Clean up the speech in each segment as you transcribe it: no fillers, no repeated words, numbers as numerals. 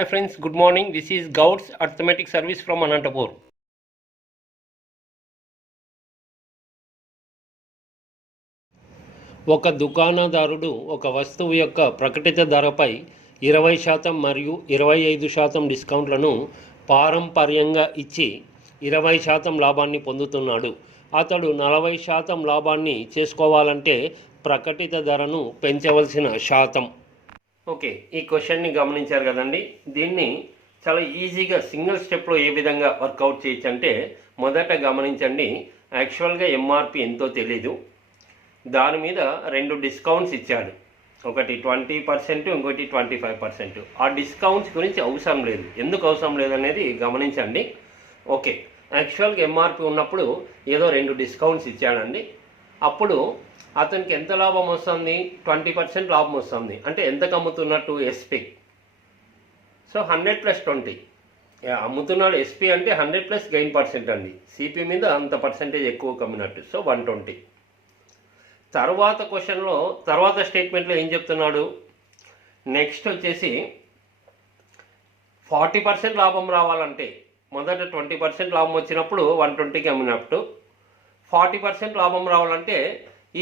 Hi friends, good morning. This is Gouds Arithmetic Service from Anantapur. ఒక దుకాణదారుడు ఒక వస్తువు యొక్క ప్రకటిత ధరపై 20% మరియు 25% డిస్కౌంట్లను పారంపర్యంగా ఇచ్చి 20% లాభాన్ని పొందుతున్నాడు. అతడు 40% లాభాన్ని చేసుకోవాలంటే ప్రకటిత ధరను పెంచవలసిన శాతం. ఓకే, ఈ క్వశ్చన్ని గమనించారు కదండి. దీన్ని చాలా ఈజీగా సింగిల్ స్టెప్లో ఏ విధంగా వర్కౌట్ చేయొచ్చు అంటే, మొదట గమనించండి, యాక్చువల్గా ఎంఆర్పి ఎంతో తెలీదు, దాని మీద 2 డిస్కౌంట్స్ ఇచ్చాడు, ఒకటి 20%, ఇంకోటి 25%. ఆ డిస్కౌంట్స్ గురించి అవసరం లేదు. ఎందుకు అవసరం లేదనేది గమనించండి. ఓకే, యాక్చువల్గా ఎంఆర్పి ఉన్నప్పుడు ఏదో 2 డిస్కౌంట్స్ ఇచ్చాడండి. అప్పుడు అతనికి ఎంత లాభం వస్తుంది? 20% లాభం వస్తుంది. అంటే ఎంతకు అమ్ముతున్నట్టు? ఎస్పీ. సో 100+20 అమ్ముతున్నాడు. ఎస్పీ అంటే 100+ గెయిన్ పర్సెంట్ అండి. సిపి మీద అంత పర్సెంటేజ్ ఎక్కువ కమ్మినట్టు. సో 120. తర్వాత క్వశ్చన్లో, తర్వాత స్టేట్మెంట్లో ఏం చెప్తున్నాడు? నెక్స్ట్ వచ్చేసి 40% లాభం రావాలంటే, మొదట 20% లాభం వచ్చినప్పుడు 120కి అమ్మినప్పుడు, 40% లాభం రావాలంటే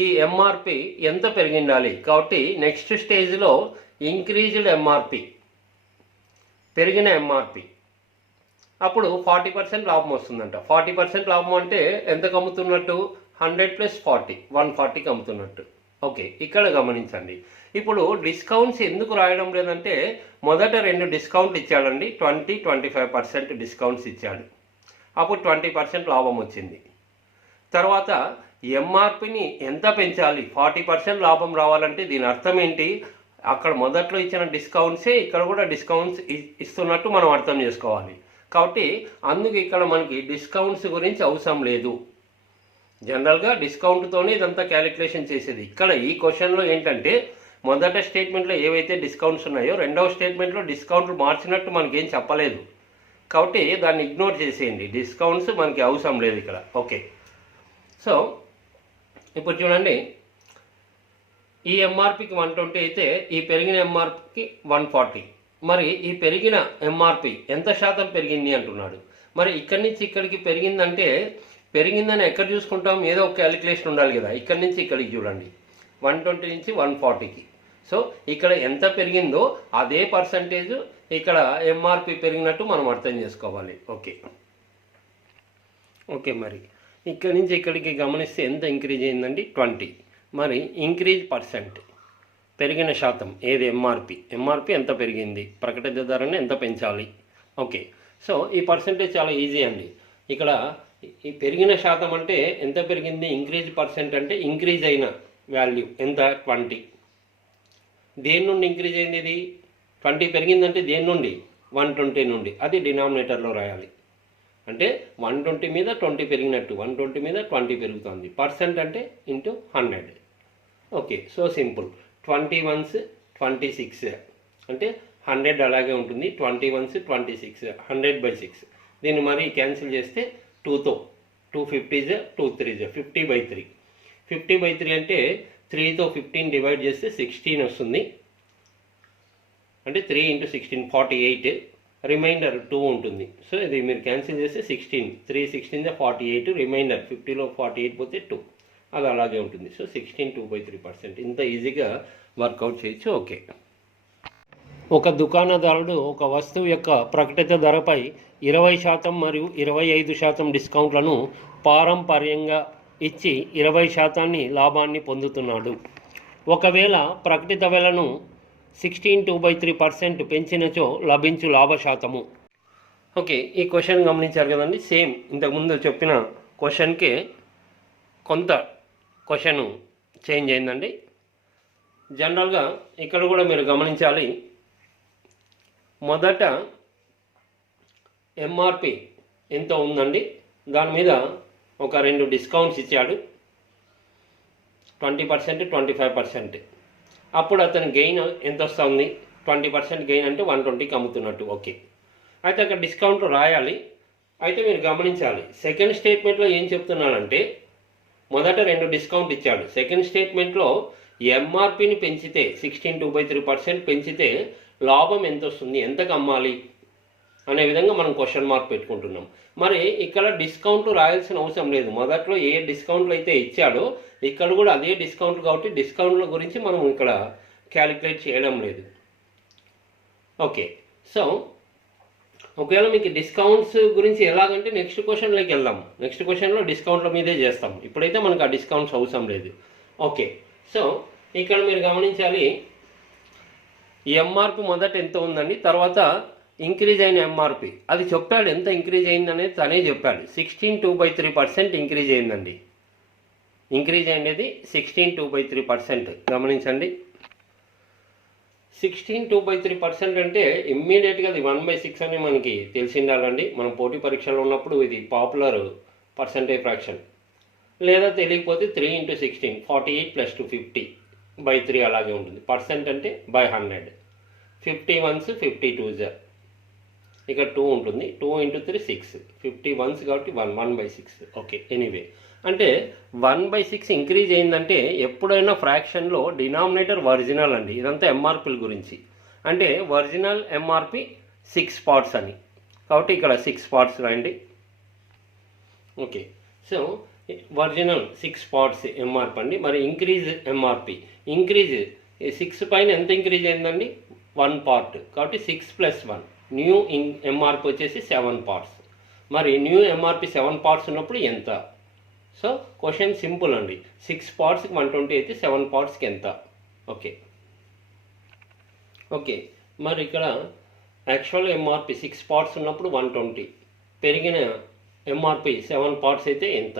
ఈ ఎంఆర్పి ఎంత పెరిగిండాలి? కాబట్టి నెక్స్ట్ స్టేజ్లో ఇంక్రీజ్డ్ ఎంఆర్పి, పెరిగిన ఎంఆర్పి, అప్పుడు 40% లాభం వస్తుందంట. 40% లాభం అంటే ఎంతకు అమ్ముతున్నట్టు? 100+40, 140కి అమ్ముతున్నట్టు. ఓకే, ఇక్కడ గమనించండి. ఇప్పుడు డిస్కౌంట్స్ ఎందుకు రాయడం లేదంటే, మొదట 2 డిస్కౌంట్లు ఇచ్చాడండి. 20-25% డిస్కౌంట్స్ ఇచ్చాడు. అప్పుడు 20% లాభం వచ్చింది. తర్వాత ఎంఆర్పిని ఎంత పెంచాలి? 40% లాభం రావాలంటే దీని అర్థం ఏంటి? అక్కడ మొదట్లో ఇచ్చిన డిస్కౌంట్సే ఇక్కడ కూడా డిస్కౌంట్స్ ఇస్తున్నట్టు మనం అర్థం చేసుకోవాలి. కాబట్టి అందుకు ఇక్కడ మనకి డిస్కౌంట్స్ గురించి అవసరం లేదు. జనరల్గా డిస్కౌంట్తోనే ఇదంతా క్యాలిక్యులేషన్ చేసేది. ఇక్కడ ఈ క్వశ్చన్లో ఏంటంటే, మొదట స్టేట్మెంట్లో ఏవైతే డిస్కౌంట్స్ ఉన్నాయో, రెండవ స్టేట్మెంట్లో డిస్కౌంట్లు మార్చినట్టు మనకేం చెప్పలేదు. కాబట్టి దాన్ని ఇగ్నోర్ చేసేయండి. డిస్కౌంట్స్ మనకి అవసరం లేదు ఇక్కడ. ఓకే, సో ఇప్పుడు చూడండి, ఈ ఎంఆర్పికి 120 అయితే ఈ పెరిగిన ఎంఆర్పికి 140. మరి ఈ పెరిగిన ఎంఆర్పి ఎంత శాతం పెరిగింది అంటున్నాడు. మరి ఇక్కడి నుంచి ఇక్కడికి పెరిగిందంటే, పెరిగిందని ఎక్కడ చూసుకుంటాం? ఏదో ఒక క్యాలిక్యులేషన్ ఉండాలి కదా. ఇక్కడి నుంచి ఇక్కడికి చూడండి, 120 నుంచి 140కి. సో ఇక్కడ ఎంత పెరిగిందో అదే పర్సంటేజ్ ఇక్కడ ఎంఆర్పి పెరిగినట్టు మనం అర్థం చేసుకోవాలి. ఓకే ఓకే మరి ఇక్కడి నుంచి ఇక్కడికి గమనిస్తే ఎంత ఇంక్రీజ్ అయిందండి? 20. మరి ఇంక్రీజ్ పర్సెంట్, పెరిగిన శాతం ఏది? ఎంఆర్పి ఎంత పెరిగింది? ప్రకటిత ధరని ఎంత పెంచాలి? ఓకే, సో ఈ పర్సెంటేజ్ చాలా ఈజీ అండి. ఇక్కడ ఈ పెరిగిన శాతం అంటే ఎంత పెరిగింది? ఇంక్రీజ్ పర్సెంట్ అంటే ఇంక్రీజ్ అయిన వాల్యూ ఎంత? 20. దేని నుండి ఇంక్రీజ్ అయింది? ఇది 20 పెరిగిందంటే దేని నుండి? 120 నుండి. అది డినామినేటర్లో రాయాలి. అంటే 120 మీద 20 పెరిగినట్టు, 120 మీద 20 పెరుగుతుంది. పర్సెంట్ అంటే into 100. Okay, so simple. 20 ones 26 అంటే 100 అలాగే ఉంటుంది. 20 ones 26, 100/6. దీన్ని మరి క్యాన్సిల్ చేస్తే 2తో 2 50s 2 3s 50/3. 50/3 అంటే 3తో 15 డివైడ్ చేస్తే 16 వస్తుంది. అంటే 3 × 16 48. రిమైండర్ 2 ఉంటుంది. సో ఇది మీరు క్యాన్సిల్ చేస్తే 16, 3 16 48, రిమైండర్ 50లో 48 పోతే 2, అది అలాగే ఉంటుంది. సో 16 2/3%. ఇంత ఈజీగా వర్కౌట్ చేయొచ్చు. ఓకే, ఒక దుకాణదారుడు ఒక వస్తువు యొక్క ప్రకటిత ధరపై 20% మరియు 25% డిస్కౌంట్లను పారంపర్యంగా ఇచ్చి 20% లాభాన్ని పొందుతున్నాడు. ఒకవేళ ప్రకటిత వెలను 16 పెంచినచో లభించు లాభశాతము. ఓకే, ఈ క్వశ్చన్ గమనించారు కదండి. సేమ్ ఇంతకుముందు చెప్పిన క్వశ్చన్కే కొంత క్వశ్చన్ చేంజ్ అయిందండి. జనరల్గా ఇక్కడ కూడా మీరు గమనించాలి, మొదట ఎంఆర్పి ఎంత ఉందండి, దాని మీద ఒక 2 డిస్కౌంట్స్ ఇచ్చాడు, 20%, 25%. అప్పుడు అతని గెయిన్ ఎంత వస్తుంది? 20% గెయిన్ అంటే 120కి అమ్ముతున్నట్టు. ఓకే, అయితే అక్కడ డిస్కౌంట్ రాయాలి. అయితే మీరు గమనించాలి, సెకండ్ స్టేట్మెంట్లో ఏం చెప్తున్నానంటే, మొదట 2 డిస్కౌంట్ ఇచ్చాడు. సెకండ్ స్టేట్మెంట్లో ఎంఆర్పిని పెంచితే 16 2/3% పెంచితే లాభం ఎంత వస్తుంది, ఎంతకు అమ్మాలి అనే విధంగా మనం క్వశ్చన్ మార్క్ పెట్టుకుంటున్నాం. మరి ఇక్కడ డిస్కౌంట్ రాయాల్సిన అవసరం లేదు. మొదట్లో ఏ డిస్కౌంట్లు అయితే ఇచ్చాడో ఇక్కడ కూడా అదే డిస్కౌంట్ కాబట్టి డిస్కౌంట్ల గురించి మనం ఇక్కడ క్యాలిక్యులేట్ చేయడం లేదు. ఓకే, సో ఒకవేళ మీకు డిస్కౌంట్స్ గురించి ఎలాగంటే నెక్స్ట్ క్వశ్చన్లోకి వెళ్దాం. నెక్స్ట్ క్వశ్చన్లో డిస్కౌంట్ల మీదే చేస్తాం. ఇప్పుడైతే మనకు ఆ డిస్కౌంట్స్ అవసరం లేదు. ఓకే, సో ఇక్కడ మీరు గమనించాలి, ఎంఆర్పి మొదట ఎంత ఉందండి, తర్వాత ఇంక్రీజ్ అయిన ఎంఆర్పి అది చెప్పాడు. ఎంత ఇంక్రీజ్ అయిందనేది తనే చెప్పాడు. 16.2/3% ఇంక్రీజ్ అయిందండి. ఇంక్రీజ్ అయినది 16.2/3%. గమనించండి, 16.2/3% అంటే ఇమ్మీడియట్గా అది 1/6 అని మనకి తెలిసిండాలండి. మనం పోటీ పరీక్షలో ఉన్నప్పుడు ఇది పాపులర్ పర్సంటేజ్ ఫ్రాక్షన్. లేదా తెలియకపోతే 3 × 16 48 + 2 50/3 అలాగే ఉంటుంది. పర్సెంట్ అంటే బై 100. 50 ones 50 2s, ఇక 2 ఉంటుంది. 2 × 3 6, 50 ones కాబట్టి 1/6. ఓకే, ఎనీవే అంటే 1/6 ఇంక్రీజ్ అయిందంటే ఎప్పుడైనా ఫ్రాక్షన్లో డినామినేటర్ ఒరిజినల్ అండి. ఇదంతా ఎంఆర్పీల గురించి. అంటే ఒరిజినల్ ఎంఆర్పి 6 parts అని, కాబట్టి ఇక్కడ 6 parts రాయండి. Okay, so original 6 parts MRP అండి. మరి ఇంక్రీజ్ ఎంఆర్పి, ఇంక్రీజ్ 6 పైన ఎంత ఇంక్రీజ్ అయిందండి, 1 part, కాబట్టి 6 + 1. న్యూ ఎంఆర్పి వచ్చేసి 7 parts. మరి న్యూ ఎంఆర్పి 7 parts ఉన్నప్పుడు ఎంత? సో క్వశ్చన్ సింపుల్ అండి. 6 partsకి 120 అయితే 7 partsకి ఎంత? ఓకే, ఓకే మరి ఇక్కడ యాక్చువల్ ఎంఆర్పి 6 parts ఉన్నప్పుడు 120, పెరిగిన ఎంఆర్పి 7 parts అయితే ఎంత?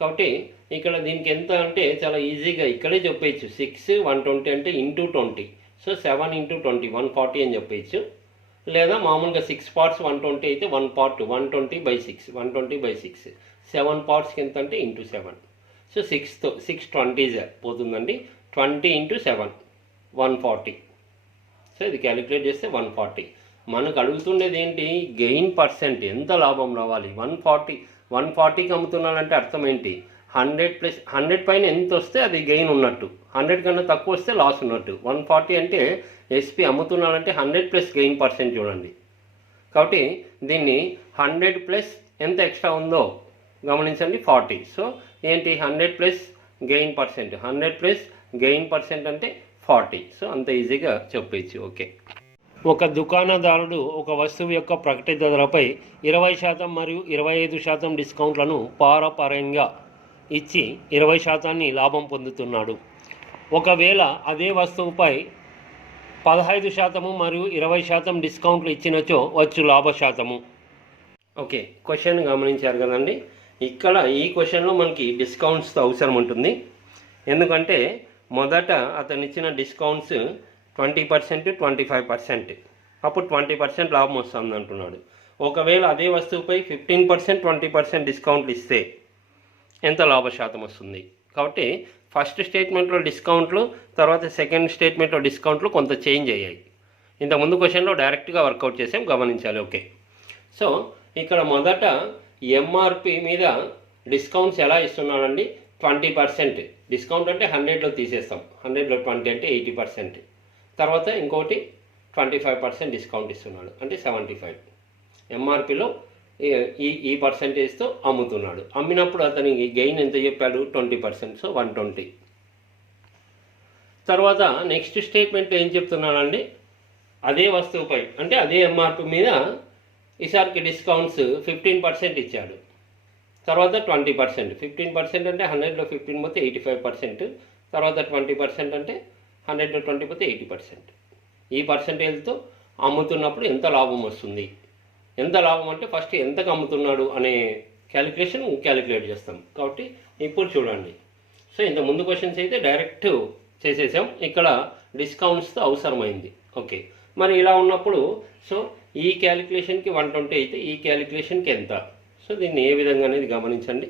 కాబట్టి ఇక్కడ దీనికి ఎంత అంటే చాలా ఈజీగా ఇక్కడే చెప్పేయచ్చు. 6 120 అంటే ఇంటూ 20, సో 7 × 20 140 అని చెప్పేయచ్చు. లేదా మామూలుగా 6 parts 120 అయితే 1 part 120/6, 120/6. 7 partsకి ఎంత అంటే ఇంటూ 7. సో 6 20s పోతుందండి. 20 × 7 140. సో ఇది క్యాలిక్యులేట్ చేస్తే 140. మనకు అడుగుతుండేది ఏంటి, గెయిన్ పర్సెంట్, ఎంత లాభం రావాలి. 140కి అమ్ముతున్నానంటే అర్థం ఏంటి, 100 పైన ఎంత వస్తే అది గెయిన్ ఉన్నట్టు, 100 కన్నా తక్కువ వస్తే లాస్ ఉన్నట్టు. 140 అంటే ఎస్పీ అమ్ముతున్నానంటే 100+ గెయిన్ పర్సెంట్ చూడండి. కాబట్టి దీన్ని 100+ ఎంత ఎక్స్ట్రా ఉందో గమనించండి, 40. సో ఏంటి, 100+ గెయిన్ పర్సెంట్, 100+ గెయిన్ పర్సెంట్ అంటే 40. సో అంత ఈజీగా చెప్పచ్చు. ఓకే, ఒక దుకాణదారుడు ఒక వస్తువు యొక్క ప్రకటిత ధరపై 20% మరియు 25% డిస్కౌంట్లను పారపర్యంగా ఇచ్చి 20% లాభం పొందుతున్నాడు. ఒకవేళ అదే వస్తువుపై 15% మరియు 20% డిస్కౌంట్లు ఇచ్చినచో వచ్చు లాభశాతము. ఓకే, క్వశ్చన్ గమనించారు కదండి. ఇక్కడ ఈ క్వశ్చన్లో మనకి డిస్కౌంట్స్ అవసరం ఉంటుంది. ఎందుకంటే మొదట అతను ఇచ్చిన డిస్కౌంట్స్ 20%, 25%. అప్పుడు 20% లాభం వస్తుంది అంటున్నాడు. ఒకవేళ అదే వస్తువుపై 15%, 20% డిస్కౌంట్లు ఇస్తే ఎంత లాభశాతం వస్తుంది? కాబట్టి ఫస్ట్ స్టేట్మెంట్లో డిస్కౌంట్లు, తర్వాత సెకండ్ స్టేట్మెంట్లో డిస్కౌంట్లు కొంత చేంజ్ అయ్యాయి. ఇంతకుముందు క్వశ్చన్లో డైరెక్ట్గా వర్కౌట్ చేసాం, గమనించాలి. ఓకే, సో ఇక్కడ మొదట ఎంఆర్పి మీద డిస్కౌంట్స్ ఎలా ఇస్తున్నాడండి, 20% డిస్కౌంట్ అంటే 100లో తీసేస్తాం, 100లో 20 అంటే 80%. తర్వాత ఇంకోటి 25% డిస్కౌంట్ ఇస్తున్నాడు అంటే 75. ఎంఆర్పిలో ఈ పర్సంటేజ్తో అమ్ముతున్నాడు. అమ్మినప్పుడు అతనికి గెయిన్ ఎంత చెప్పాడు, 20%. సో 120. తర్వాత నెక్స్ట్ స్టేట్మెంట్ ఏం చెప్తున్నానండి, అదే వస్తువుపై అంటే అదే ఎంఆర్పి మీద ఈసారికి డిస్కౌంట్స్ 15% ఇచ్చాడు. తర్వాత 20%. 15% అంటే 100లో 15 పోతే 85%. తర్వాత 20% అంటే 100లో 20 పోతే 80%. ఈ పర్సంటేజ్తో అమ్ముతున్నప్పుడు ఎంత లాభం వస్తుంది? ఎంత లాభం అంటే ఫస్ట్ ఎంతకు అమ్ముతున్నాడు అనే క్యాలిక్యులేట్ చేస్తాం. కాబట్టి ఇప్పుడు చూడండి. సో ఇంత ముందు క్వశ్చన్స్ అయితే డైరెక్ట్ చేసేసాం, ఇక్కడ డిస్కౌంట్స్తో అవసరమైంది. ఓకే, మరి ఇలా ఉన్నప్పుడు సో ఈ క్యాలిక్యులేషన్కి 120 అయితే ఈ క్యాలిక్యులేషన్కి ఎంత? సో దీన్ని ఏ విధంగా అనేది గమనించండి.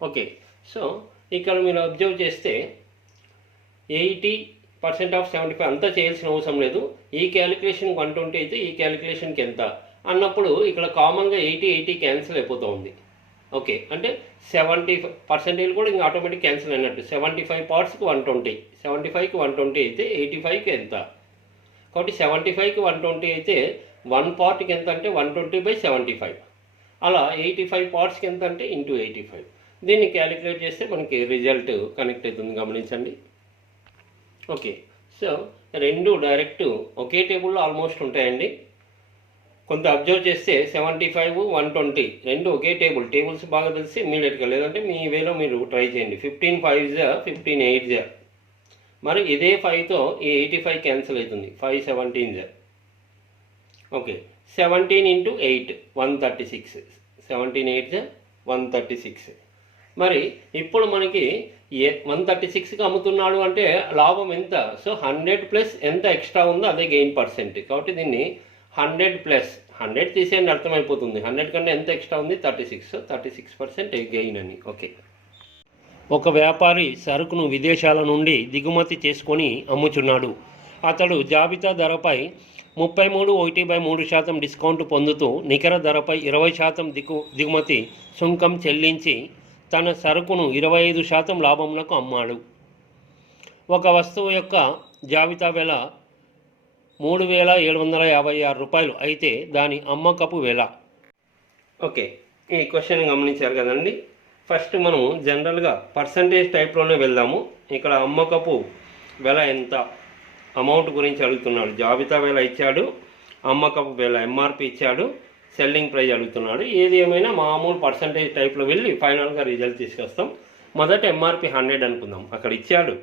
ఓకే, సో ఇక్కడ మీరు అబ్జర్వ్ చేస్తే 80% ఆఫ్ 75 అంతా చేయాల్సిన అవసరం లేదు. ఈ క్యాలిక్యులేషన్ 120 అయితే ఈ క్యాలిక్యులేషన్కి ఎంత అన్నప్పుడు ఇక్కడ కామన్గా 80 క్యాన్సిల్ అయిపోతూ ఉంది. ఓకే, అంటే 70% కూడా ఇంకా ఆటోమేటిక్ క్యాన్సిల్ అయినట్టు. 75 partsకి 120, 75కి 120 అయితే 85కి ఎంత? కాబట్టి 75కి 120 అయితే 1 పార్ట్కి ఎంత అంటే 120/75. అలా 85 పార్ట్స్కి ఎంత అంటే ఇంటూ 85. దీన్ని క్యాలిక్యులేట్ చేస్తే మనకి రిజల్ట్ కనెక్ట్ అవుతుంది, గమనించండి. ఓకే, సో రెండు డైరెక్ట్ ఒకే టేబుల్లో ఆల్మోస్ట్ ఉంటాయండి. కొంత అబ్జర్వ్ చేస్తే 75, 120 రెండు ఒకే టేబుల్స్ బాగా తెలిసి ఇమ్మీడియట్గా, లేదంటే మీ వేలో మీరు ట్రై చేయండి. 15 5s 15 8s. మరి ఇదే 5తో ఈ 85 క్యాన్సిల్ అవుతుంది. 5 17s. ఓకే, 17 × 8 136. 17 8s 136. మరి ఇప్పుడు మనకి 136కి అమ్ముతున్నాడు అంటే లాభం ఎంత? సో 100 ప్లస్ ఎంత ఎక్స్ట్రా ఉందో అదే గెయిన్ పర్సెంట్. కాబట్టి దీన్ని 100 ప్లస్ 100 తీసేయండి, అర్థమైపోతుంది. 100 కన్నా ఎంత ఎక్స్ట్రా ఉంది? 36. సో 36% గెయిన్ అని. ఓకే, ఒక వ్యాపారి సరుకును విదేశాల నుండి దిగుమతి చేసుకొని అమ్ముచున్నాడు. అతడు జాబితా ధరపై 33.1/3% డిస్కౌంట్ పొందుతూ నికర ధరపై 20% దిగుమతి సుంకం చెల్లించి తన సరుకును 25% లాభంలకు అమ్మాడు. ఒక వస్తువు యొక్క జాబితా వెల 3,756 రూపాయలు అయితే దాని అమ్మకపు వెల. ఓకే, ఈ క్వశ్చన్ గమనించారు కదండి. ఫస్ట్ మనం జనరల్గా పర్సంటేజ్ టైప్లోనే వెళ్దాము. ఇక్కడ అమ్మకపు వెల ఎంత అమౌంట్ గురించి అడుగుతున్నాడు. జాబితా వెల ఇచ్చాడు, అమ్మకపు వెల ఎంఆర్పి ఇచ్చాడు, సెల్లింగ్ ప్రైజ్ అడుగుతున్నాడు. ఏది ఏమైనా మామూలు పర్సంటేజ్ టైప్లో వెళ్ళి ఫైనల్గా రిజల్ట్ తీసుకొస్తాం. మొదట ఎంఆర్పి 100 అనుకుందాం. అక్కడ ఇచ్చాడు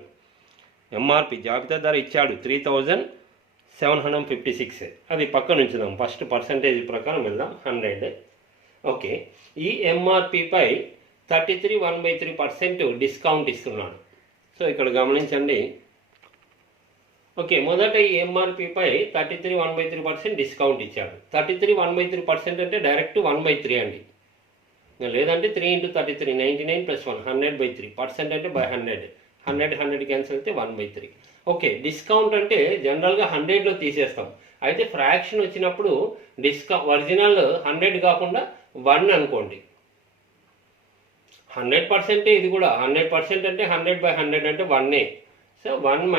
ఎంఆర్పి జాబితా ధర ఇచ్చాడు 3,756. అది పక్కన ఉంచుదాం. ఫస్ట్ పర్సంటేజ్ ప్రకారం వెళ్దాం. 100. ఓకే, ఈ ఎంఆర్పిపై 33 1/3% డిస్కౌంట్ ఇస్తున్నాడు. సో ఇక్కడ గమనించండి. ఓకే, మొదట ఈ ఎంఆర్పిపై 33 1/3% డిస్కౌంట్ ఇచ్చాడు. 33 1/3% అంటే డైరెక్ట్ 1/3 అండి, లేదంటే 3 × 33 99 + 1 100/3. పర్సెంట్ అంటే బై 100. 100 క్యాన్సిల్ అయితే 1/3. ఓకే, డిస్కౌంట్ అంటే జనరల్గా 100లో తీసేస్తాం. అయితే ఫ్రాక్షన్ వచ్చినప్పుడు ఒరిజినల్ 100 కాకుండా 1 అనుకోండి. 100% ఇది కూడా 100% అంటే 100/100 అంటే 1. సో 1 -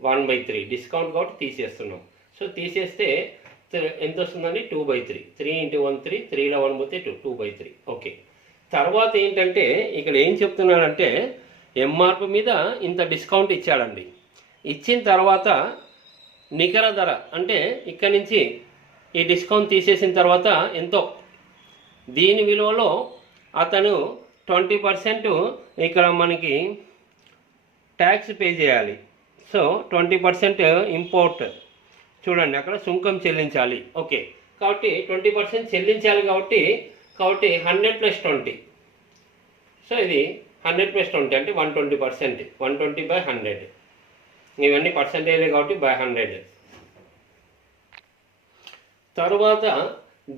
1/3 డిస్కౌంట్ కాబట్టి తీసేస్తున్నాం. సో తీసేస్తే ఎంత వస్తుందండి? 2/3. 3 × 1 3, 3లో 1 పోతే 2/3. ఓకే, తర్వాత ఏంటంటే ఇక్కడ ఏం చెప్తున్నాడంటే ఎంఆర్పి మీద ఇంత డిస్కౌంట్ ఇచ్చాడండి. ఇచ్చిన తర్వాత నికర ధర అంటే ఇక్కడ నుంచి ఈ డిస్కౌంట్ తీసేసిన తర్వాత ఎంతో దీని విలువలో అతను 20% ఇక్కడ మనకి ట్యాక్స్ పే చేయాలి. సో 20% ఇంపోర్ట్ చూడండి, అక్కడ సుంకం చెల్లించాలి. ఓకే, కాబట్టి 20% చెల్లించాలి కాబట్టి 100 + 20. సో ఇది 100 + 20 అంటే 120%. 120/100. ఇవన్నీ పర్సంటేజే కాబట్టి బై 100. తర్వాత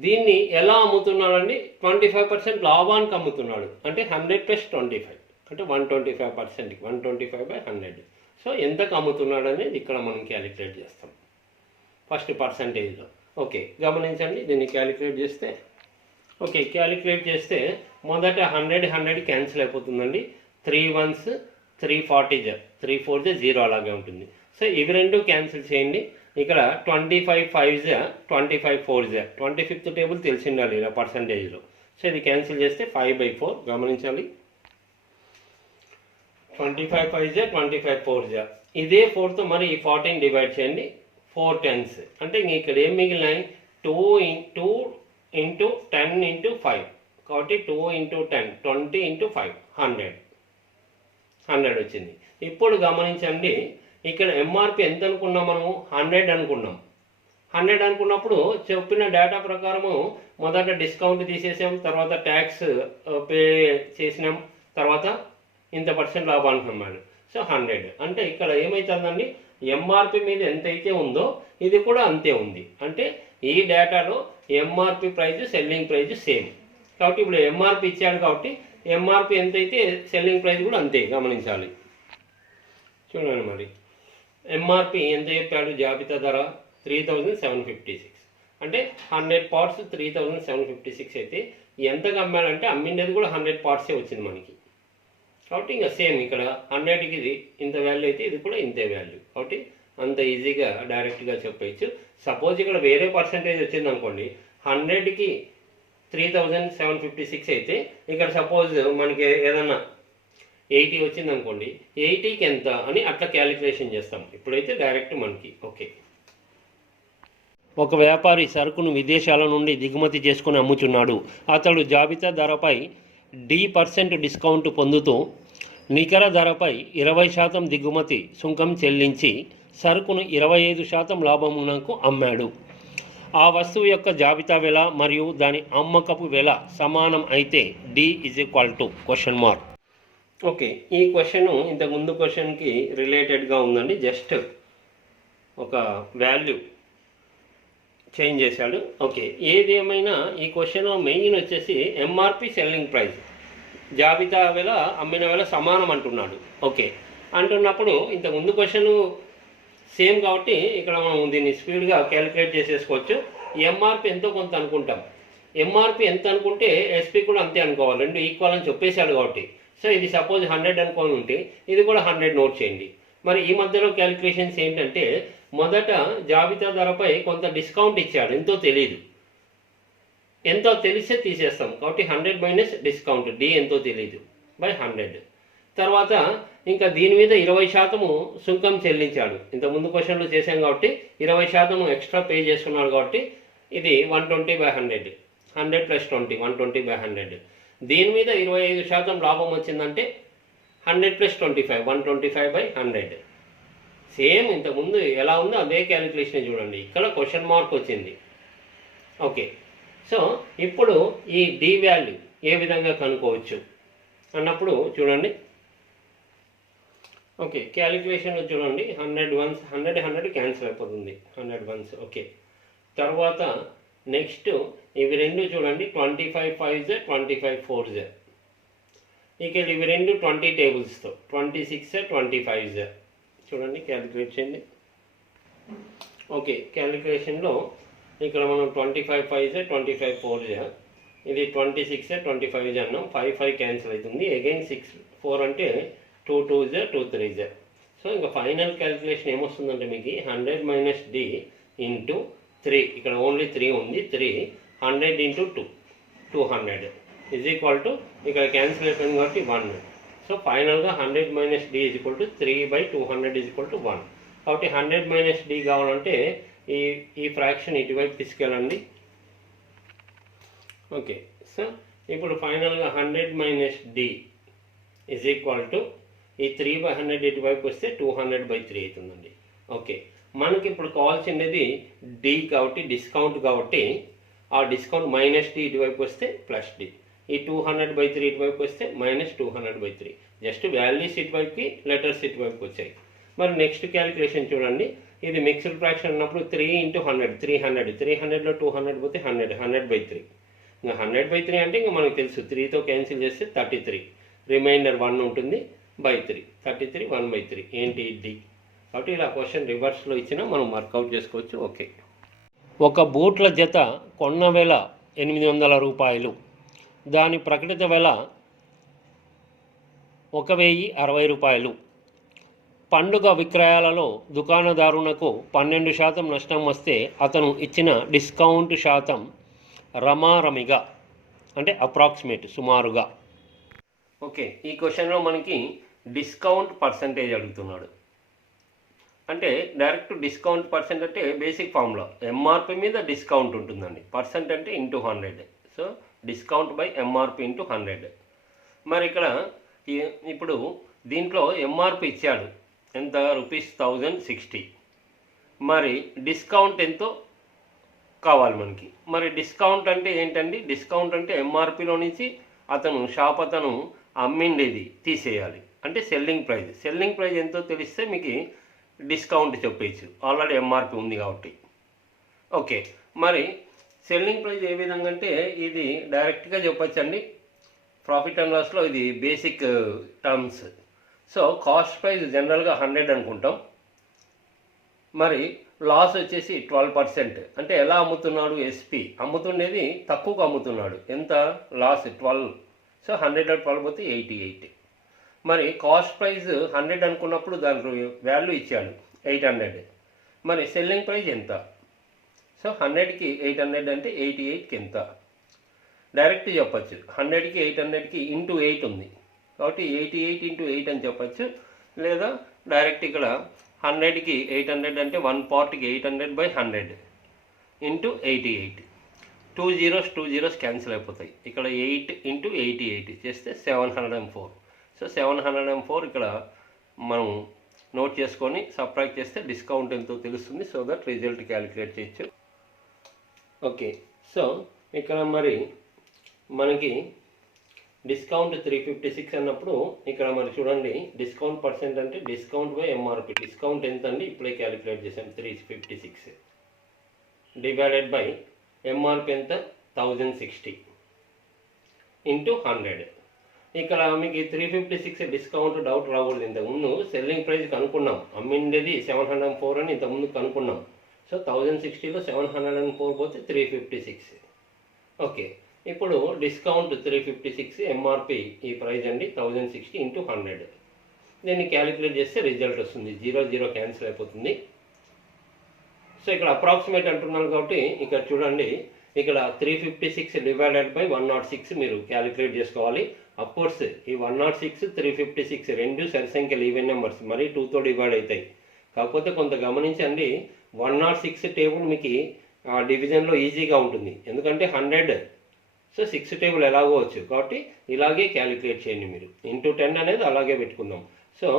దీన్ని ఎలా అమ్ముతున్నాడండి? 25% లాభానికి అమ్ముతున్నాడు. అంటే 100 + 25 అంటే 125%. 125/100. సో ఎంతకు అమ్ముతున్నాడు అనేది ఇక్కడ మనం క్యాలిక్యులేట్ చేస్తాం ఫస్ట్ పర్సంటేజ్లో. ఓకే, గమనించండి. దీన్ని క్యాలిక్యులేట్ చేస్తే ఓకే, క్యాలిక్యులేట్ చేస్తే మొదట 100 క్యాన్సిల్ అయిపోతుందండి. 3 1s 3 40s 3 4s 0 అలాగే ఉంటుంది. సో ఇవి రెండు క్యాన్సిల్ చేయండి. ఇక్కడ 25 5s 25 4s 25th టేబుల్ తెలిసి ఉండాలి ఇలా పర్సంటేజ్లో. సో ఇది క్యాన్సిల్ చేస్తే 5/4 గమనించాలి. 25 5s 25 4s. ఇదే 4తో మరి ఈ 14 డివైడ్ చేయండి. 4 10s అంటే ఇక్కడ ఏం మిగిలినాయి? 2 × 10 × 5 కాబట్టి 2 × 10 20 × 5 100 వచ్చింది. ఇప్పుడు గమనించండి, ఇక్కడ ఎంఆర్పి ఎంత అనుకున్నాం మనము? 100 అనుకున్నాం. 100 అనుకున్నప్పుడు చెప్పిన డేటా ప్రకారము మొదట డిస్కౌంట్ తీసేసాం, తర్వాత ట్యాక్స్ పే చేసినాం, తర్వాత ఇంత % లాభానికి అమ్మాడు. సో 100 అంటే ఇక్కడ ఏమవుతుందండి? ఎంఆర్పి మీద ఎంతైతే ఉందో ఇది కూడా అంతే ఉంది. అంటే ఈ డేటాలో MRP price selling price same. కాబట్టి ఇప్పుడు ఎంఆర్పి ఇచ్చాడు కాబట్టి ఎంఆర్పి ఎంతైతే సెల్లింగ్ ప్రైజ్ కూడా అంతే గమనించాలి. చూడండి, మరి ఎంఆర్పి ఎంత చెప్పాడు? జాబితా ధర 3,756 అంటే 100 పార్ట్స్ 3,756 అయితే ఎంతకు అమ్మాడంటే అమ్మిండేది కూడా 100 పార్ట్సే వచ్చింది మనకి. కాబట్టి ఇంకా సేమ్ ఇక్కడ 100కి ఇది ఇంత వాల్యూ అయితే ఇది కూడా ఇంతే వాల్యూ. కాబట్టి అంత ఈజీగా డైరెక్ట్గా చెప్పచ్చు. సపోజ్ ఇక్కడ వేరే పర్సంటేజ్ వచ్చింది అనుకోండి, 100కి 3756 అయితే ఇక్కడ సపోజ్ మనకి ఏదన్నా 80 వచ్చింది అనుకోండి, 80కి ఎంత అని అట్లా క్యాలిక్యులేషన్ చేస్తాం. ఇప్పుడైతే డైరెక్ట్ మనకి ఓకే. ఒక వ్యాపారి సరుకును విదేశాల నుండి దిగుమతి చేసుకుని అమ్ముచున్నాడు. అతడు జాబితా ధరపై D% డిస్కౌంట్ పొందుతూ నికర ధరపై 20% దిగుమతి సుంకం చెల్లించి సరుకును 25% లాభమునకు అమ్మాడు. ఆ వస్తువు యొక్క జాబితా వెల మరియు దాని అమ్మకపు వెల సమానం అయితే D=? ఓకే, ఈ క్వశ్చన్ ఇంతకుముందు క్వశ్చన్కి రిలేటెడ్గా ఉందండి. జస్ట్ ఒక వాల్యూ చేంజ్ చేశాడు. ఓకే, ఏది ఏమైనా ఈ క్వశ్చన్ మెయిన్ వచ్చేసి ఎంఆర్పి సెల్లింగ్ ప్రైస్, జాబితా వెల అమ్మిన వెల సమానం అంటున్నాడు. ఓకే అంటున్నప్పుడు ఇంతకుముందు క్వశ్చన్ సేమ్ కాబట్టి ఇక్కడ మనం దీన్ని స్పీడ్గా క్యాలిక్యులేట్ చేసేసుకోవచ్చు. ఎంఆర్పి ఎంతో కొంత అనుకుంటాం. ఎంఆర్పి ఎంత అనుకుంటే ఎస్పీ కూడా అంతే అనుకోవాలి, రెండు ఈక్వల్ అని చెప్పేశాడు కాబట్టి. సో ఇది సపోజ్ 100 అనుకోని ఉంటే ఇది కూడా 100 నోట్ చేయండి. మరి ఈ మధ్యలో క్యాలిక్యులేషన్స్ ఏంటంటే, మొదట జాబితా ధరపై కొంత డిస్కౌంట్ ఇచ్చాడు, ఎంతో తెలియదు, ఎంతో తెలిస్తే తీసేస్తాం కాబట్టి 100 మైనస్ డిస్కౌంట్ డి ఎంతో తెలియదు బై 100. తర్వాత ఇంకా దీని మీద 20% సుంకం చెల్లించాడు. ఇంతకుముందు క్వశ్చన్లు చేశాం కాబట్టి 20% ఎక్స్ట్రా పే చేస్తున్నాడు కాబట్టి ఇది 120/100, 100 + 20 120/100. దీని మీద 25% లాభం వచ్చిందంటే 100 + 25 125/100. సేమ్ ఇంతకుముందు ఎలా ఉందో అదే క్యాలిక్యులేషన్ చూడండి, ఇక్కడ క్వశ్చన్ మార్క్ వచ్చింది. ఓకే, సో ఇప్పుడు ఈ డి వాల్యూ ఏ విధంగా కనుక్కోవచ్చు అన్నప్పుడు చూడండి. ఓకే, క్యాలిక్యులేషన్లో చూడండి, 100 వన్స్ 100 క్యాన్సిల్ అయిపోతుంది, 100 వన్స్. ఓకే, తర్వాత నెక్స్ట్ ఇవి రెండు చూడండి, 25 5s 25 4s. ఇక ఇవి రెండు 20 టేబుల్స్తో 26 25s చూడండి, క్యాలిక్యులేట్ చేయండి. ఓకే, క్యాలిక్యులేషన్లో ఇక్కడ మనం 25 5s 25 4s, ఇది 26 25 అన్నాం, 5 5 క్యాన్సిల్ అవుతుంది, అగైన్ 6 4 అంటే 2 2s 2 3s. సో ఇంకా ఫైనల్ క్యాలిక్యులేషన్ ఏమొస్తుందంటే మీకు 100 మైనస్ డి ఇంటూ 3, ఇక్కడ ఓన్లీ 3 ఉంది, 3 100 ఇంటూ 2 200 ఈజ్ ఈక్వల్ టు, ఇక్కడ క్యాన్సిల్ అయిపోయింది కాబట్టి 1. సో ఫైనల్గా 100 minus d is equal to 3/200 is equal to 1. కాబట్టి 100 మైనస్ డి కావాలంటే ఈ ఫ్రాక్షన్ ఇటువైపు తీసుకెళ్ళండి. ఓకే, సో ఇప్పుడు ఫైనల్గా 100 minus d is equal to ఈ 3/100 ఇటువైపు వస్తే 200/3 అవుతుందండి. ఓకే, మనకి ఇప్పుడు కావాల్సినది డి కాబట్టి, డిస్కౌంట్ కాబట్టి ఆ డిస్కౌంట్ మైనస్ డి ఇటువైపు వస్తే ప్లస్ డి, ఈ 200/3 ఇటువైపు వస్తే మైనస్ 200/3. జస్ట్ వాల్యూస్ ఇటువైపుకి, లెటర్స్ ఇటువైపుకి వచ్చాయి. మరి నెక్స్ట్ క్యాలిక్యులేషన్ చూడండి, ఇది మిక్స్డ్ ఫ్రాక్షన్ అన్నప్పుడు 3 × 100 300, 300లో 200 పోతే 100 100/3. ఇంకా 100/3 అంటే ఇంకా మనకు తెలుసు, 3తో క్యాన్సిల్ చేస్తే 33, రిమైండర్ 1 ఉంటుంది /3, 33 1/3 ఏంటి డి. కాబట్టి ఇలా క్వశ్చన్ రివర్స్లో ఇచ్చినా మనం వర్కౌట్ చేసుకోవచ్చు. ఓకే, ఒక బూట్ల జత కొన్న వెల 800 రూపాయలు, దాని ప్రకటిత వెల 1060 రూపాయలు. పండుగ విక్రయాలలో దుకాణదారునకు 12% నష్టం వస్తే అతను ఇచ్చిన డిస్కౌంట్ శాతం రమారమిగా అంటే అప్రాక్సిమేట్ సుమారుగా. ఓకే, ఈ క్వశ్చన్లో మనకి డిస్కౌంట్ పర్సంటేజ్ అడుగుతున్నాడు. అంటే డైరెక్ట్ డిస్కౌంట్ పర్సెంట్ అంటే బేసిక్ ఫార్ములా ఎంఆర్పి మీద డిస్కౌంట్ ఉంటుందండి, పర్సెంట్ అంటే into 100. So discount by MRP into 100. మరి ఇక్కడ ఇప్పుడు దీంట్లో ఎంఆర్పి ఇచ్చాడు ఎంత, ₹1060. మరి డిస్కౌంట్ ఎంతో కావాలి మనకి. మరి డిస్కౌంట్ అంటే ఏంటండి, డిస్కౌంట్ అంటే ఎంఆర్పిలో నుంచి షాప్ అతను అమ్మిండేది తీసేయాలి, అంటే సెల్లింగ్ ప్రైస్. సెల్లింగ్ ప్రైస్ ఎంతో తెలిస్తే మీకు డిస్కౌంట్ చెప్పచ్చు, ఆల్రెడీ ఎంఆర్పి ఉంది కాబట్టి. ఓకే, మరి సెల్లింగ్ ప్రైస్ ఏ విధంగా అంటే ఇది డైరెక్ట్గా చెప్పచ్చండి, ప్రాఫిట్ అండ్ లాస్లో ఇది basic terms. So cost price జనరల్గా 100 అనుకుంటాం, మరి లాస్ వచ్చేసి 12%. అంటే ఎలా అమ్ముతున్నాడు, ఎస్పీ అమ్ముతుండేది తక్కువగా అమ్ముతున్నాడు, ఎంత లాస్ 12. సో 100 12 పోతే 88. మరి కాస్ట్ ప్రైస్ 100 అనుకున్నప్పుడు దాని వాల్యూ ఇచ్చాడు 800. మరి సెల్లింగ్ ప్రైస్ ఎంత? సో 100కి 800 అంటే 88కి ఎంత? డైరెక్ట్ చెప్పచ్చు. 100కి 800కి ఇంటూ 8 ఉంది కాబట్టి 88 ఇంటూ 8 అని చెప్పచ్చు. లేదా డైరెక్ట్ ఇక్కడ 100కి 800 అంటే 1 పార్ట్కి 800/100 ఇంటూ 88. 2 zeros క్యాన్సిల్ అయిపోతాయి. ఇక్కడ 8 ఇంటూ 88 చేస్తే 704. సో 704 ఇక్కడ మనం నోట్ చేసుకొని సబ్ట్రాక్ట్ చేస్తే డిస్కౌంట్ ఎంతో తెలుస్తుంది. సో దట్ రిజల్ట్ క్యాలిక్యులేట్ చేయొచ్చు. ఓకే, సో ఇక్కడ మరి మనకి డిస్కౌంట్ 356 అన్నప్పుడు ఇక్కడ మరి చూడండి డిస్కౌంట్ పర్సెంట్ అంటే డిస్కౌంట్ బై ఎంఆర్పి. డిస్కౌంట్ ఎంత అండి? ఇప్పుడే క్యాలిక్యులేట్ చేసాం. 356 డివైడెడ్ బై ఎంఆర్పి ఎంత? 1060 ఇంటూ 100. ఇక్కడ మీకు 356 డిస్కౌంట్ డౌట్ రాకూడదు. ఇంతకుముందు సెల్లింగ్ ప్రైస్ కనుక్కున్నాం, అమ్మిండేది 704 అని ఇంతకుముందు కనుక్కున్నాం. సో 1060లో 704 పోతే 356. ఓకే, ఇప్పుడు డిస్కౌంట్ 356 ఎంఆర్పి ఈ ప్రైస్ అండి 1060 ఇంటూ 100. దీన్ని క్యాలిక్యులేట్ చేస్తే రిజల్ట్ వస్తుంది. 0 క్యాన్సిల్ అయిపోతుంది. సో ఇక్కడ అప్రాక్సిమేట్ అంటున్నాను కాబట్టి ఇక్కడ చూడండి ఇక్కడ 356 డివైడెడ్ బై 106 మీరు క్యాలిక్యులేట్ చేసుకోవాలి. అఫ్కోర్స్ ఈ 106 356 రెండు సరి సంఖ్యలు ఈవెన్ నెంబర్స్, మరీ 2తో డివైడ్ అవుతాయి. కాకపోతే కొంత గమనించండి 106 టేబుల్ మీకు డివిజన్లో ఈజీగా ఉంటుంది. ఎందుకంటే 100 సో 6 టేబుల్ ఎలాగో వచ్చు కాబట్టి ఇలాగే క్యాలిక్యులేట్ చేయండి మీరు. ఇంటూ 10 అనేది అలాగే పెట్టుకుందాం. సో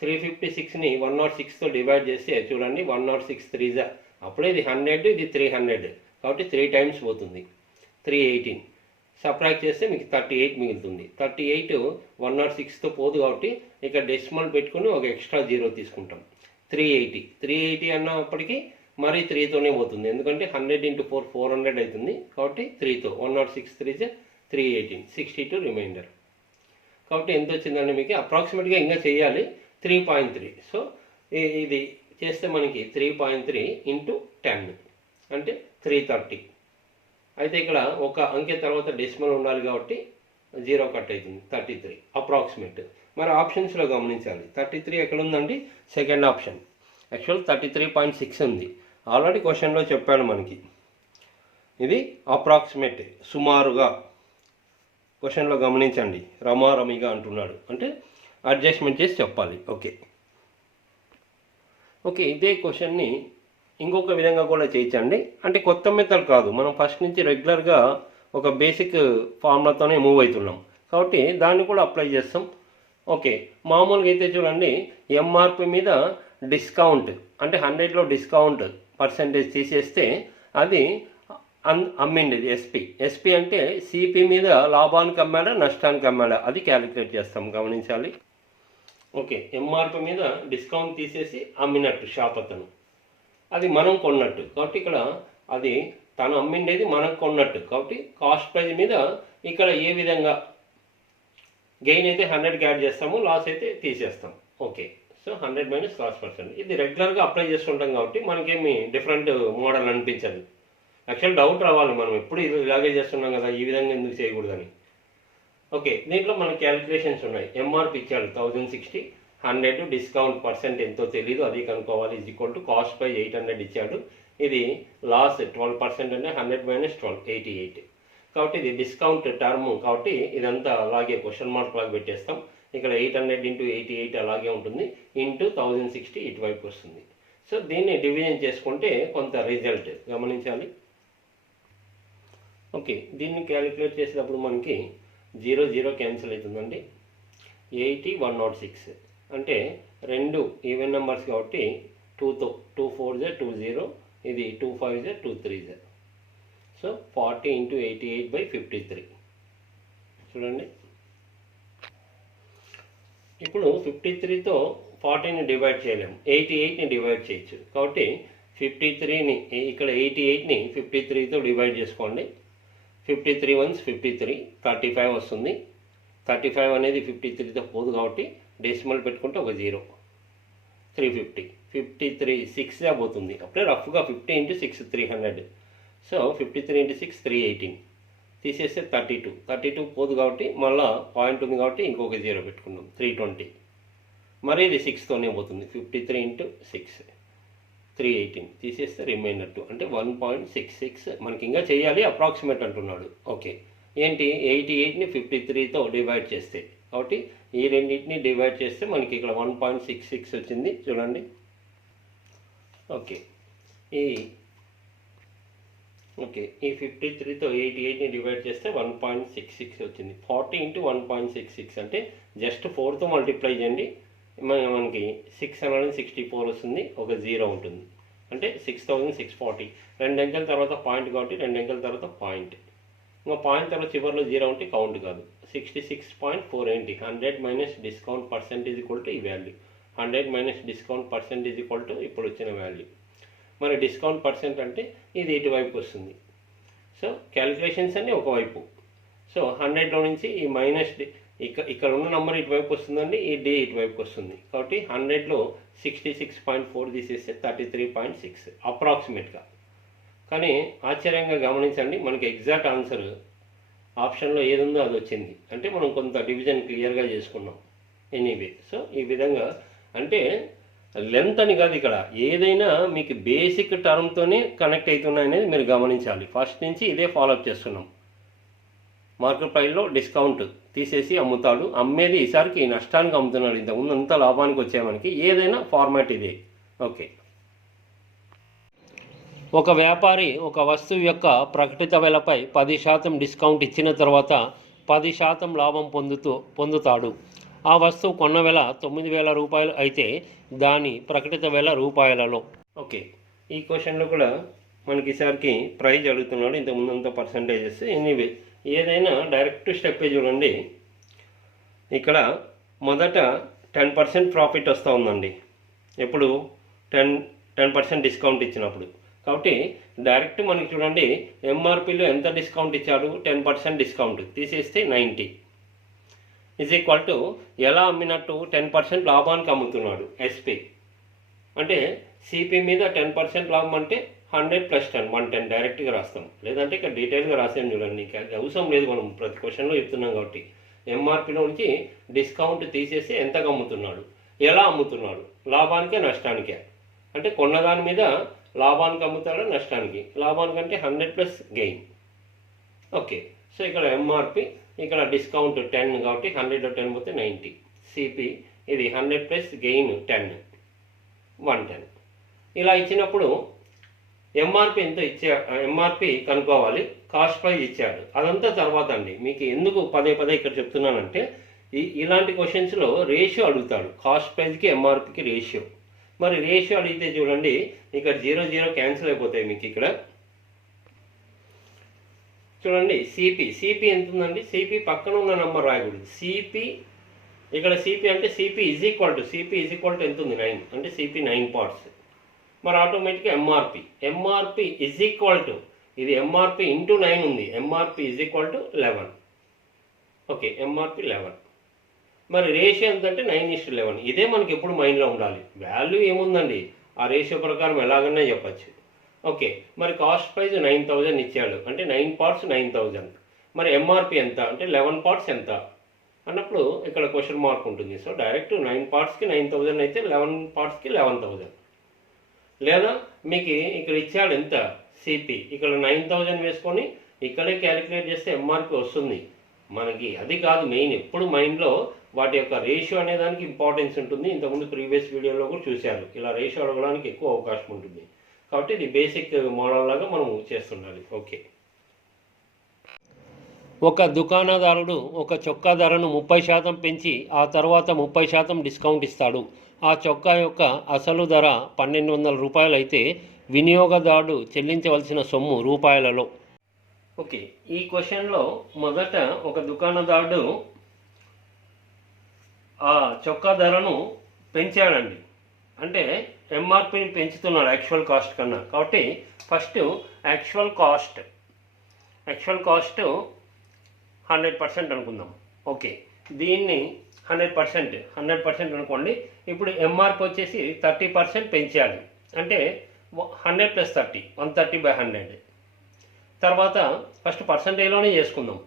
356ని 106తో డివైడ్ చేస్తే చూడండి 106 3 అప్పుడే ఇది 100, ఇది 300 కాబట్టి 3 టైమ్స్ పోతుంది. 318 సబ్ట్రాక్ట్ చేస్తే మీకు 38 మిగులుతుంది. 38 106తో పోదు కాబట్టి ఇక్కడ డెసిమల్ పెట్టుకుని ఒక ఎక్స్ట్రా 0 తీసుకుంటాం. 380 అన్నప్పటికీ మరి 3తోనే పోతుంది. ఎందుకంటే 100 ఇంటూ 4 400 అవుతుంది కాబట్టి 3తో 106 3 318 62 రిమైండర్. కాబట్టి ఎంత వచ్చిందండి మీకు? అప్రాక్సిమేట్గా ఇంకా చేయాలి 3.3. సో ఇది చేస్తే మనకి 3.3 ఇంటూ 10 అంటే 330. అయితే ఇక్కడ ఒక అంకె తర్వాత డెసిమల్ ఉండాలి కాబట్టి 0 కట్ అవుతుంది. 33 అప్రాక్సిమేట్. మరి ఆప్షన్స్లో గమనించాలి 33 ఎక్కడ ఉందండి? Second option. యాక్చువల్ 33.6 ఉంది. ఆల్రెడీ క్వశ్చన్లో చెప్పాను మనకి ఇది అప్రాక్సిమేట్, సుమారుగా. క్వశ్చన్లో గమనించండి రమారమిగా అంటున్నాడు అంటే అడ్జస్ట్మెంట్ చేసి చెప్పాలి. ఓకే, ఇదే క్వశ్చన్ని ఇంకొక విధంగా కూడా చేయించండి. అంటే కొత్త మెథడ్ కాదు, మనం ఫస్ట్ నుంచి రెగ్యులర్గా ఒక బేసిక్ ఫార్ములాతోనే మూవ్ అవుతున్నాం కాబట్టి దాన్ని కూడా అప్లై చేస్తాం. ఓకే, మామూలుగా అయితే చూడండి ఎంఆర్పి మీద డిస్కౌంట్ అంటే 100లో డిస్కౌంట్ పర్సెంటేజ్ తీసేస్తే అది అమ్మిండేది ఎస్పీ అంటే సిపి మీద లాభానికి అమ్మాడా నష్టానికి అమ్మాడా అది క్యాలిక్యులేట్ చేస్తాం, గమనించాలి. ఓకే, ఎంఆర్పి మీద డిస్కౌంట్ తీసేసి అమ్మినట్టు షాప్ అతను, అది మనం కొన్నట్టు కాబట్టి ఇక్కడ అది తను అమ్మిండేది మనం కొన్నట్టు కాబట్టి కాస్ట్ ప్రైస్ మీద ఇక్కడ ఏ విధంగా గెయిన్ అయితే 100కి యాడ్ చేస్తాము, లాస్ అయితే తీసేస్తాం. Okay, so 100 minus cost percent. ఇది రెగ్యులర్గా అప్లై చేస్తుంటాం కాబట్టి మనకేమి డిఫరెంట్ మోడల్ అనిపించదు. యాక్చువల్ డౌట్ రావాలి మనం ఎప్పుడు ఇలాగే చేస్తున్నాం కదా, ఈ విధంగా ఎందుకు చేయకూడదని. ఓకే, దీంట్లో మన క్యాలిక్యులేషన్స్ ఉన్నాయి. ఎంఆర్పి ఇచ్చాడు 1060, 100 డిస్కౌంట్ పర్సెంట్ ఎంతో తెలీదు అది కనుక్కోవాలి. Is equal to cost by 800 ఇచ్చాడు. ఇది లాస్ 12% అంటే 100 మైనస్ 12 88. కాబట్టి ఇది డిస్కౌంట్ టర్మ్ కాబట్టి ఇదంతా అలాగే క్వశ్చన్ మార్క్ లాగా పెట్టేస్తాం. ఇక్కడ 800 ఇంటూ 88 అలాగే ఉంటుంది, ఇంటూ 1060 ఇటువైపు వస్తుంది. సో దీన్ని డివిజన్ చేసుకుంటే కొంత రిజల్ట్ గమనించాలి. ఓకే, దీన్ని క్యాలిక్యులేట్ చేసేటప్పుడు మనకి 0 క్యాన్సిల్ అవుతుందండి. 80 106 అంటే రెండు ఈవెన్ నెంబర్స్ కాబట్టి 2తో 2 4 20, ఇది 2 5 2 3. సో 40 ఇంటూ 88/53 చూడండి. ఇప్పుడు 53తో 40ని డివైడ్ చేయలేము, 88ని డివైడ్ చేయొచ్చు కాబట్టి 53ని ఇక్కడ 88ని 53తో డివైడ్ చేసుకోండి. 53 1s 53 35 వస్తుంది. 35 అనేది 53తో పోదు కాబట్టి డెసిమల్ పెట్టుకుంటే ఒక 0 350 53 6 పోతుంది. అప్పుడే రఫ్గా 50 ఇంటూ 6 300. సో 53 ఇంటూ 6 318 తీసేస్తే 32 పోదు కాబట్టి మళ్ళీ పాయింట్ ఉంది కాబట్టి ఇంకొక 0 పెట్టుకున్నాం 320. మరి ఇది 6తోనే పోతుంది. 53 ఇంటూ 6 318 తీసేస్తే రిమైండర్ 2 అంటే 1.66 మనకి ఇంకా చేయాలి, అప్రాక్సిమేట్ అంటున్నాడు. ఓకే, ఏంటి 88ని 53తో డివైడ్ చేస్తే, కాబట్టి ఈ రెండింటిని డివైడ్ చేస్తే మనకి ఇక్కడ 1.66 వచ్చింది చూడండి. ఓకే, ఈ 53తో 88ని డివైడ్ చేస్తే 1.66 వచ్చింది. 40 ఇంటూ 1.66 అంటే జస్ట్ 4తో మల్టిప్లై చేయండి, మనకి 664 వస్తుంది, ఒక 0 ఉంటుంది, అంటే 6640. 2 అంకెల తర్వాత పాయింట్ కాబట్టి 2 అంకెల తర్వాత పాయింట్, ఇంకా పాయింట్ తర్వాత చివరిలో 0 ఉంటే కౌంట్ కాదు. 66.4 ఏంటి, 100 minus discount percentage equal to ఈ value. 100 minus discount percentage equal to ఇప్పుడు వచ్చిన వాల్యూ. మరి డిస్కౌంట్ పర్సెంట్ అంటే ఇది ఇటువైపు వస్తుంది. సో క్యాలిక్యులేషన్స్ అన్నీ ఒకవైపు. సో 100లో నుంచి ఈ మైనస్ ఇక్కడ ఉన్న నెంబర్ ఇటువైపు వస్తుందండి, ఈ డి ఇటువైపు వస్తుంది. కాబట్టి 100లో 66.4 తీసేస్తే 33.6 అప్రాక్సిమేట్గా. కానీ ఆశ్చర్యంగా గమనించండి, మనకి ఎగ్జాక్ట్ ఆన్సర్ ఆప్షన్లో ఏది ఉందో అది వచ్చింది. అంటే మనం కొంత డివిజన్ క్లియర్గా చేసుకున్నాం. ఎనీవే, సో ఈ విధంగా అంటే లెంత్ అని కాదు, ఇక్కడ ఏదైనా మీకు బేసిక్ టర్మ్తోనే కనెక్ట్ అవుతున్నాయనేది మీరు గమనించాలి. ఫస్ట్ నుంచి ఇదే ఫాలోఅప్ చేస్తున్నాం. మార్కెట్ ప్రైస్లో డిస్కౌంట్ తీసేసి అమ్ముతాడు, అమ్మేది ఈసారికి నష్టానికి అమ్ముతున్నాడు, ఇంతకుముందు అంతా లాభానికి వచ్చే మనకి ఏదైనా ఫార్మాట్ ఇదే. ఓకే, ఒక వ్యాపారి ఒక వస్తువు యొక్క ప్రకటిత వెలపై 10% డిస్కౌంట్ ఇచ్చిన తర్వాత 10% లాభం పొందుతాడు. ఆ వస్తువు కొన్న వెల 9,000 రూపాయలు అయితే దాని ప్రకటిత వెల రూపాయలలో. ఓకే, ఈ క్వశ్చన్లో కూడా మనకి ఈసారికి ప్రైజ్ అడుగుతున్నాడు, ఇంతకుముందు అంత పర్సంటేజెస్. ఎనీవే, ఏదైనా డైరెక్ట్ స్టెప్ చూడండి. ఇక్కడ మొదట 10% ప్రాఫిట్ వస్తూ ఉందండి, ఎప్పుడు 10% డిస్కౌంట్ ఇచ్చినప్పుడు. కాబట్టి డైరెక్ట్ మనకి చూడండి, ఎంఆర్పిలో ఎంత డిస్కౌంట్ ఇచ్చాడు, 10% డిస్కౌంట్ తీసేస్తే 90 ఈజ్ ఈక్వల్ టు ఎలా అమ్మినట్టు 10% లాభానికి అమ్ముతున్నాడు. ఎస్పీ అంటే సిపి మీద 10% లాభం అంటే 100 + 10 110 డైరెక్ట్గా రాస్తాం. లేదంటే ఇక్కడ డీటెయిల్గా రాసాం చూడండి, అవసరం లేదు, మనం ప్రతి క్వశ్చన్లో చెప్తున్నాం. కాబట్టి ఎంఆర్పిలో నుంచి డిస్కౌంట్ తీసేసి ఎంతగా అమ్ముతున్నాడు, ఎలా అమ్ముతున్నాడు, లాభానికే నష్టానికే, అంటే కొన్నదాని మీద లాభానికి అమ్ముతాడా నష్టానికి, లాభానికంటే 100 + గెయిన్. ఓకే, సో ఇక్కడ ఎంఆర్పి, ఇక్కడ డిస్కౌంట్ 10 కాబట్టి 100లో 10 పోతే 90. సిపి ఇది 100 + గెయిన్ 10 110. ఇలా ఇచ్చినప్పుడు ఎంఆర్పి ఎంత ఎంఆర్పి కనుక్కోవాలి, కాస్ట్ ప్రైస్ ఇచ్చాడు, అదంతా తర్వాత అండి. మీకు ఎందుకు పదే ఇక్కడ చెప్తున్నానంటే, ఇలాంటి క్వశ్చన్స్లో రేషియో అడుగుతాడు, కాస్ట్ ప్రైస్కి ఎంఆర్పికి రేషియో. మరి రేషియో అడిగితే చూడండి, ఇక్కడ 0 క్యాన్సిల్ అయిపోతాయి మీకు. ఇక్కడ చూడండి, సిపి ఎంత ఉందండి, సిపి పక్కన ఉన్న నెంబర్ రాయకూడదు. సిపి ఇక్కడ సిపి అంటే సిపి ఈజ్ ఈక్వల్ టు ఎంత ఉంది, 9, అంటే సిపి 9 పార్ట్స్. మరి ఆటోమేటిక్గా ఎంఆర్పి ఈజ్ ఈక్వల్ టు, ఇది ఎంఆర్పి ఇంటూ 9 ఉంది, MRP is equal to 11. Okay, MRP 11. మరి రేషియో ఎంతంటే 9:11. ఇదే మనకి ఎప్పుడు మైండ్లో ఉండాలి. వాల్యూ ఏముందండి, ఆ రేషియో ప్రకారం ఎలాగన్నా చెప్పచ్చు. ఓకే, మరి కాస్ట్ ప్రైస్ 9,000 ఇచ్చాడు, అంటే 9 పార్ట్స్ 9,000. మరి ఎంఆర్పి ఎంత అంటే 11 పార్ట్స్ ఎంత అన్నప్పుడు ఇక్కడ క్వశ్చన్ మార్క్ ఉంటుంది. సో డైరెక్ట్ 9 పార్ట్స్కి 9,000 అయితే 11 పార్ట్స్కి 11,000. లేదా మీకు ఇక్కడ ఇచ్చాడు ఎంత సిపి, ఇక్కడ 9,000 వేసుకొని ఇక్కడే క్యాలిక్యులేట్ చేస్తే ఎంఆర్పి వస్తుంది మనకి. అది కాదు మెయిన్, ఎప్పుడు మైండ్లో వాటి యొక్క రేషియో అనే దానికి ఇంపార్టెన్స్ ఉంటుంది. ఇంతకుముందు ప్రీవియస్ వీడియోలో కూడా చూశారు, ఇలా రేషియో అడగడానికి ఎక్కువ అవకాశం ఉంటుంది. కాబట్టి ఇది బేసిక్ మోడల్ లాగా మనం చేస్తుండాలి. ఓకే, ఒక దుకాణదారుడు ఒక చొక్కా ధరను 30% పెంచి ఆ తర్వాత 30% డిస్కౌంట్ ఇస్తాడు. ఆ చొక్కా యొక్క అసలు ధర 1,200 రూపాయలు అయితే వినియోగదారుడు చెల్లించవలసిన సొమ్ము రూపాయలలో. ఓకే, ఈ క్వశ్చన్లో మొదట ఒక దుకాణదారుడు ఆ చొక్కా ధరను పెంచాడండి, అంటే ఎంఆర్పిని పెంచుతున్నాడు యాక్చువల్ కాస్ట్ కన్నా. కాబట్టి ఫస్ట్ యాక్చువల్ కాస్ట్ 100% అనుకుందాం. ఓకే, దీన్ని 100% అనుకోండి. ఇప్పుడు ఎంఆర్పి వచ్చేసి 30% పెంచాలి, అంటే 100 + 30 130/100. తర్వాత ఫస్ట్ పర్సంటేజ్లోనే చేసుకుందాం.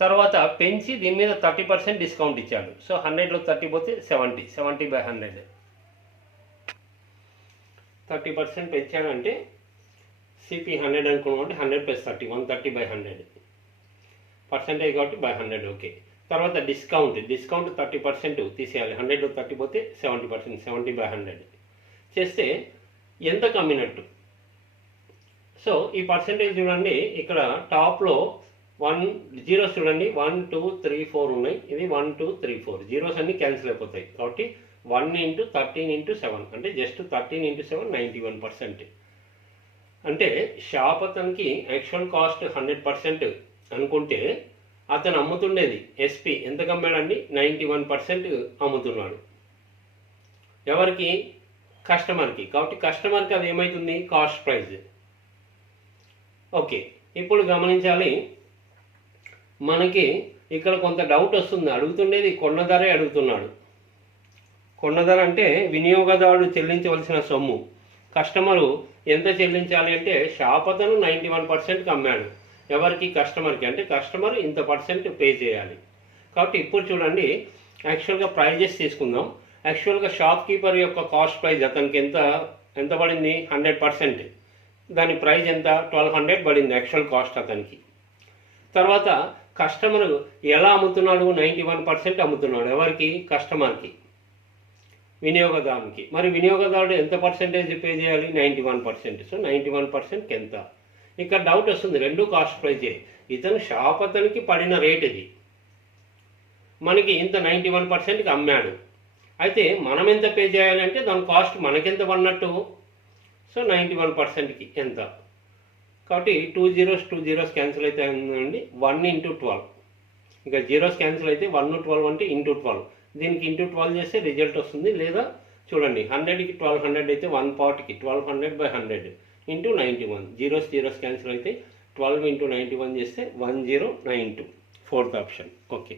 తర్వాత పెంచి దీని మీద 30% డిస్కౌంట్ ఇచ్చాడు. సో 100లో 30 పోతే 70/100 30% పెంచాడంటే సిపి 100 అనుకున్నాం, 100 + 30 130/100 పర్సెంటేజ్ కాబట్టి 100. ఓకే. తర్వాత డిస్కౌంట్ 30% తీసేయాలి. 100లో 30 పోతే 70%, 70/100 చేస్తే ఎంత కమ్మినట్టు. సో ఈ పర్సెంటేజ్ చూడండి, ఇక్కడ టాప్లో 1 జీరోస్ చూడండి, 1 2 3 4 ఉన్నాయి. ఇది 1 2 3 4 జీరోస్ అన్ని క్యాన్సిల్ అయిపోతాయి. కాబట్టి 1 × 13 × 7 అంటే జస్ట్ 13 × 7 91%. అంటే షాప్ అతనికి యాక్చువల్ కాస్ట్ 100% అనుకుంటే అతను అమ్ముతుండేది ఎస్పీ ఎంత కమ్మాడండి, 91% అమ్ముతున్నాడు. ఎవరికి? కస్టమర్కి. కాబట్టి కస్టమర్కి అది ఏమవుతుంది, కాస్ట్ ప్రైజ్. ఓకే, ఇప్పుడు గమనించాలి, మనకి ఇక్కడ కొంత డౌట్ వస్తుంది. అడుగుతుండేది కొన్న ధరే అడుగుతున్నాడు. కొన్న ధర అంటే వినియోగదారుడు చెల్లించవలసిన సొమ్ము. కస్టమరు ఎంత చెల్లించాలి అంటే షాప్ అతను 91%కి అమ్మాడు. ఎవరికి? కస్టమర్కి. అంటే కస్టమర్ ఇంత % పే చేయాలి. కాబట్టి ఇప్పుడు చూడండి, యాక్చువల్గా ప్రైజెస్ తీసుకుందాం. యాక్చువల్గా షాప్ కీపర్ యొక్క కాస్ట్ ప్రైజ్ అతనికి ఎంత పడింది, 100%. దాని ప్రైజ్ ఎంత, 1200 పడింది యాక్చువల్ కాస్ట్ అతనికి. తర్వాత కస్టమర్ ఎలా అమ్ముతున్నాడు, 91% అమ్ముతున్నాడు. ఎవరికి? కస్టమర్కి, వినియోగదారునికి. మరి వినియోగదారుడు ఎంత పర్సెంటేజ్ పే చేయాలి, 91%. సో 91%కి ఎంత? ఇక్కడ డౌట్ వస్తుంది, రెండు కాస్ట్ ప్రైజే. ఇతను షాప్ అతనికి పడిన రేట్ ఇది, మనకి ఇంత 91%కి అమ్మాడు. అయితే మనం ఎంత పే చేయాలంటే దాని కాస్ట్ మనకెంత పడినట్టు. సో 91%కి ఎంత. కాబట్టి 2 zeros క్యాన్సిల్ అయితే ఉందండి, 1 × 12. ఇంకా జీరోస్ క్యాన్సిల్ అయితే 1 12 అంటే × 12. దీనికి × 12 చేస్తే రిజల్ట్ వస్తుంది. లేదా చూడండి, 100కి 1200 అయితే 1 పార్ట్కి 1200/100 × 91. జీరోస్ క్యాన్సిల్ అయితే 12 × 91 చేస్తే 1092. 4th option. ఓకే.